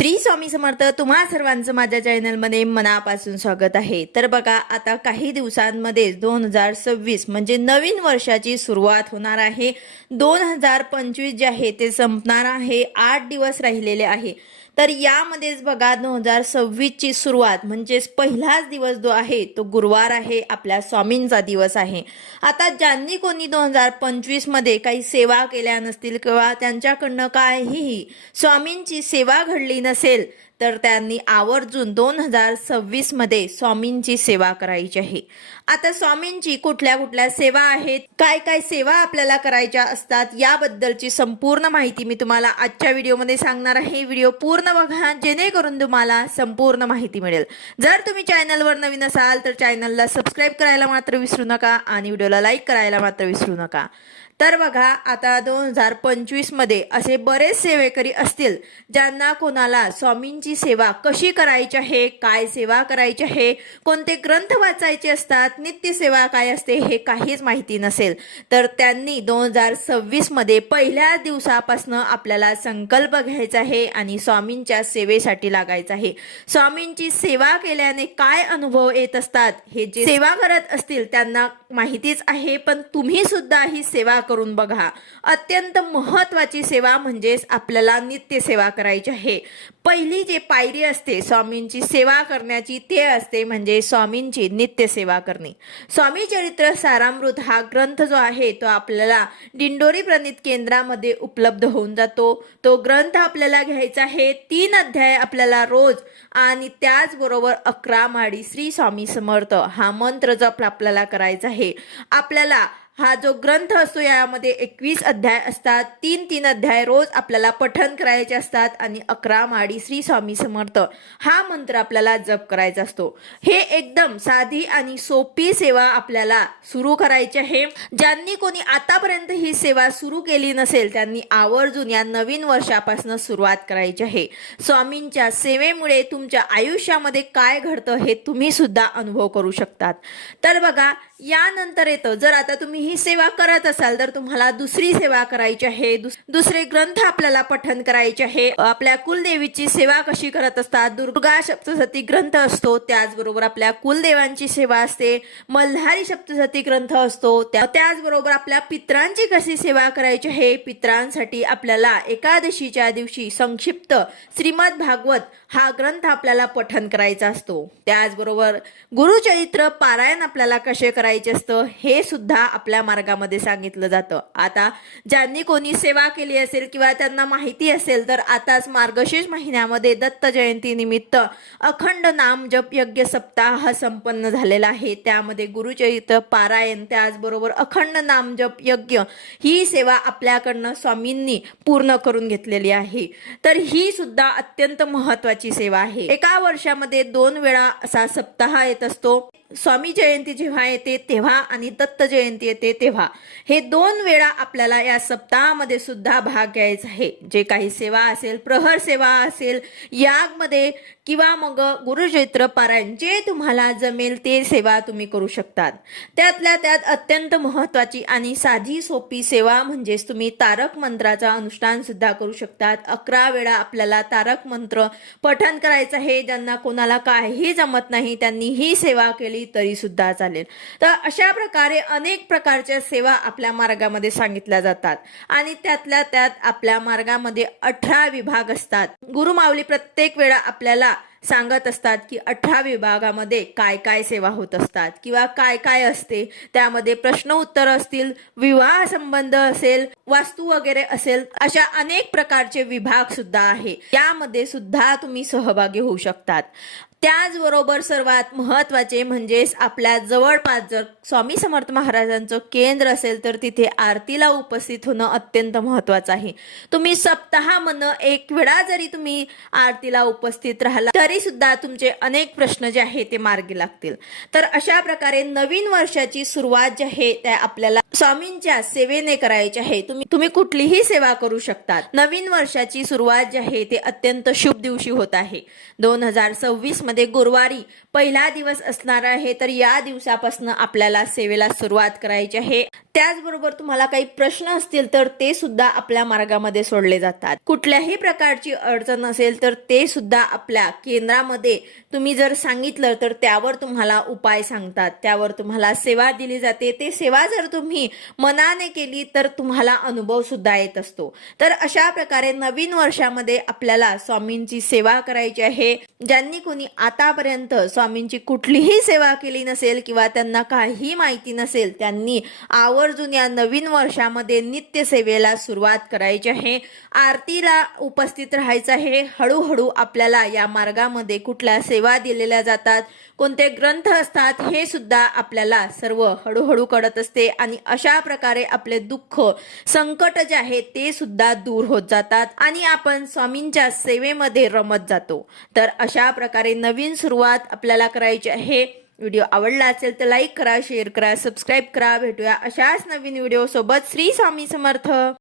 श्री स्वामी समर्थ. तुम्हा सर्वांचं माझ्या चॅनलमध्ये मनापासून स्वागत आहे. तर बघा, आता काही दिवसांमध्ये 2026 म्हणजे नवीन वर्षाची सुरुवात होणार आहे. 2025 जे आहे ते संपणार आहे. 8 दिवस राहिलेले आहे. तर यामध्येच बघा 2026 ची सुरुवात म्हणजेच पहिलाच दिवस जो आहे तो गुरुवार आहे, आपल्या स्वामींचा दिवस आहे. आता ज्यांनी कोणी 2025 मध्ये काही सेवा केल्या नसतील किंवा त्यांच्याकडनं काहीही स्वामींची सेवा घडली नसेल तर त्यांनी आवर्जून 2026 मध्ये स्वामींची सेवा करायची आहे. आता स्वामींची कुठल्या कुठल्या सेवा आहेत, काय काय सेवा आपल्याला करायच्या असतात, याबद्दलची संपूर्ण माहिती मी तुम्हाला आजच्या व्हिडिओमध्ये सांगणार आहे. व्हिडिओ पूर्ण बघा जेणेकरून तुम्हाला संपूर्ण माहिती मिळेल. जर तुम्ही चॅनलवर नवीन असाल तर चॅनलला सबस्क्राईब करायला मात्र विसरू नका आणि व्हिडिओला लाईक करायला मात्र विसरू नका. तर बघा, आता 2025 मध्ये असे बरेच सेवेकरी असतील ज्यांना कोणाला स्वामींची सेवा कशी करायची आहे, काय सेवा करायची आहे, कोणते ग्रंथ वाचायचे असतात, नित्य सेवा काय असते हे काहीच माहिती नसेल तर त्यांनी 2026 मध्ये पहिल्या दिवसापासून आपल्याला संकल्प घ्यायचा आहे आणि स्वामींच्या सेवेसाठी लागायचं आहे. स्वामींची सेवा केल्याने काय अनुभव येत असतात हे जे सेवा करत असतील त्यांना माहितीच आहे, पण तुम्ही सुद्धा ही सेवा करून बघा. अत्यंत महत्त्वाची सेवा म्हणजेच आपल्याला नित्य सेवा करायची आहे. पहिली जी पायरी असते स्वामींची सेवा करण्याची ते असते म्हणजे स्वामींची नित्य सेवा करणे. स्वामी चरित्र सारामृत हा ग्रंथ जो आहे तो आपल्याला दिंडोरी प्रणित केंद्रामध्ये उपलब्ध होऊन जातो. तो ग्रंथ आपल्याला घ्यायचा आहे. 3 अध्याय आपल्याला रोज आणि त्याचबरोबर 11 माळी श्री स्वामी समर्थ हा मंत्र जप आपल्याला करायचा आहे. आपल्याला हा जो ग्रंथ असतो यामध्ये 21 अध्याय असतात. 3 अध्याय रोज आपल्याला पठण करायचे असतात आणि 11 माळी श्री स्वामी समर्थ हा मंत्र आपल्याला जप करायचा असतो. हे एकदम साधी आणि सोपी सेवा आपल्याला सुरू करायची आहे. ज्यांनी कोणी आतापर्यंत ही सेवा सुरू केली नसेल त्यांनी आवर्जून या नवीन वर्षापासून सुरुवात करायची आहे. स्वामींच्या सेवेमुळे तुमच्या आयुष्यामध्ये काय घडतं हे तुम्ही सुद्धा अनुभव करू शकतात. तर बघा, यानंतर येतं, जर आता तुम्ही ही सेवा करत असाल तर तुम्हाला दुसरी सेवा करायची आहे. दुसरे ग्रंथ आपल्याला पठण करायचे आहे. आपल्या कुलदेवीची सेवा कशी करत असतात, दुर्गा सप्तशती ग्रंथ असतो, त्याचबरोबर आपल्या कुलदेवांची सेवा असते, मल्हारी सप्तशती ग्रंथ असतो, त्याचबरोबर आपल्या पित्रांची कशी सेवा करायची आहे. पित्रांसाठी आपल्याला एकादशीच्या दिवशी संक्षिप्त श्रीमद भागवत हा ग्रंथ आपल्याला पठण करायचा असतो. त्याचबरोबर गुरुचरित्र पारायण आपल्याला कसे करायचे असतं हे सुद्धा आपल्या मार्गामध्ये सांगितलं जातं. आता ज्यांनी कोणी सेवा केली असेल किंवा त्यांना माहिती असेल तर आताच मार्गशीर्ष महिन्यामध्ये दत्त जयंती निमित्त अखंड नाम जप यज्ञ सप्ताह संपन्न झालेला आहे. त्यामध्ये गुरुचरित्र पारायण त्याचबरोबर अखंड नाम जप यज्ञ ही सेवा आपल्याकडनं स्वामींनी पूर्ण करून घेतलेली आहे. तर ही सुद्धा अत्यंत महत्त्वाची सेवा आहे. एका वर्षामध्ये 2 वेळा असा सप्ताह येत असतो. स्वामी जयंती जेव्हा येते तेव्हा आणि दत्त जयंती येते तेव्हा हे 2 वेळा आपल्याला या सप्ताहामध्ये सुद्धा भाग घ्यायचा आहे. जे काही सेवा असेल, प्रहर सेवा असेल यामध्ये किंवा मग गुरुचरित्र पारायण जे तुम्हाला जमेल ते सेवा तुम्ही करू शकतात. त्यातल्या त्यात अत्यंत महत्त्वाची आणि साधी सोपी सेवा म्हणजेच तुम्ही तारक मंत्राचा अनुष्ठान सुद्धा करू शकतात. 11 वेळा आपल्याला तारक मंत्र पठण करायचं आहे. ज्यांना कोणाला काहीही जमत नाही त्यांनी ही सेवा केली तरी सुद्धा चालेल. तर अशा प्रकारे अनेक प्रकारच्या सेवा आपल्या मार्गामध्ये सांगितल्या जातात आणि त्यातल्या त्यात आपल्या मार्गामध्ये 18 विभाग असतात. गुरुमाऊली प्रत्येक वेळा आपल्याला सांगत असतात की 18 विभागामध्ये काय काय सेवा होत असतात किंवा काय काय असते. त्यामध्ये प्रश्न उत्तर असतील, विवाह संबंध असेल, वास्तू वगैरे असेल, अशा अनेक प्रकारचे विभाग सुद्धा आहे. यामध्ये सुद्धा तुम्ही सहभागी होऊ शकतात. त्याचबरोबर सर्वात महत्त्वाचे म्हणजेच आपल्या जवळपास जर स्वामी समर्थ महाराजांचं केंद्र असेल तर तिथे आरतीला उपस्थित होणं अत्यंत महत्त्वाचं आहे. तुम्ही सप्ताहामधनं 1 वेळा जरी तुम्ही आरतीला उपस्थित राहिला तरी तरी सुद्धा तुमचे अनेक प्रश्न जे आहे ते मार्गी लागतील. तर अशा प्रकारे नवीन वर्षाची सुरुवात जी आहे त्या आपल्याला स्वामींच्या सेवेने करायची आहे. तुम्ही कुठलीही सेवा करू शकतात. नवीन वर्षाची सुरुवात जी आहे ते अत्यंत शुभ दिवशी होत आहे. 2026 मध्ये गुरुवारी पहिला दिवस असणार आहे. तर या दिवसापासून आपल्याला सेवेला सुरुवात करायची आहे. त्याचबरोबर तुम्हाला काही प्रश्न असतील तर ते सुद्धा आपल्या मार्गामध्ये सोडले जातात. कुठल्याही प्रकारची अडचण असेल तर ते सुद्धा आपल्या केंद्रामध्ये तुम्ही जर सांगितलं तर त्यावर तुम्हाला उपाय सांगतात, त्यावर तुम्हाला सेवा दिली जाते. ते सेवा जर तुम्ही मनाने केली तर तुम्हाला अनुभव सुद्धा येत असतो. तर अशा प्रकारे नवीन वर्षामध्ये आपल्याला स्वामींची सेवा करायची आहे. ज्यांनी कोणी आतापर्यंत स्वामींची कुठलीही सेवा केली नसेल किंवा त्यांना काही माहिती नसेल त्यांनी आवर्जून या नवीन वर्षामध्ये नित्य सेवेला सुरुवात करायची आहे. आरतीला उपस्थित राहायचं आहे. हळूहळू आपल्याला या मार्गामध्ये कुठल्या सेवा दिलेल्या जातात, कोणते ग्रंथ असतात हे सुद्धा आपल्याला सर्व हळूहळू कळत असते आणि अशा प्रकारे आपले दुःख संकट जे आहे ते सुद्धा दूर होत जातात आणि आपण स्वामींच्या सेवेमध्ये रमत जातो. तर अशा प्रकारे नवीन सुरुवात आपल्याला करायची आहे. व्हिडिओ आवडला असेल तर लाईक करा, शेअर करा, सबस्क्राईब करा. भेटूया अशाच नवीन व्हिडिओ सोबत. श्री स्वामी समर्थ.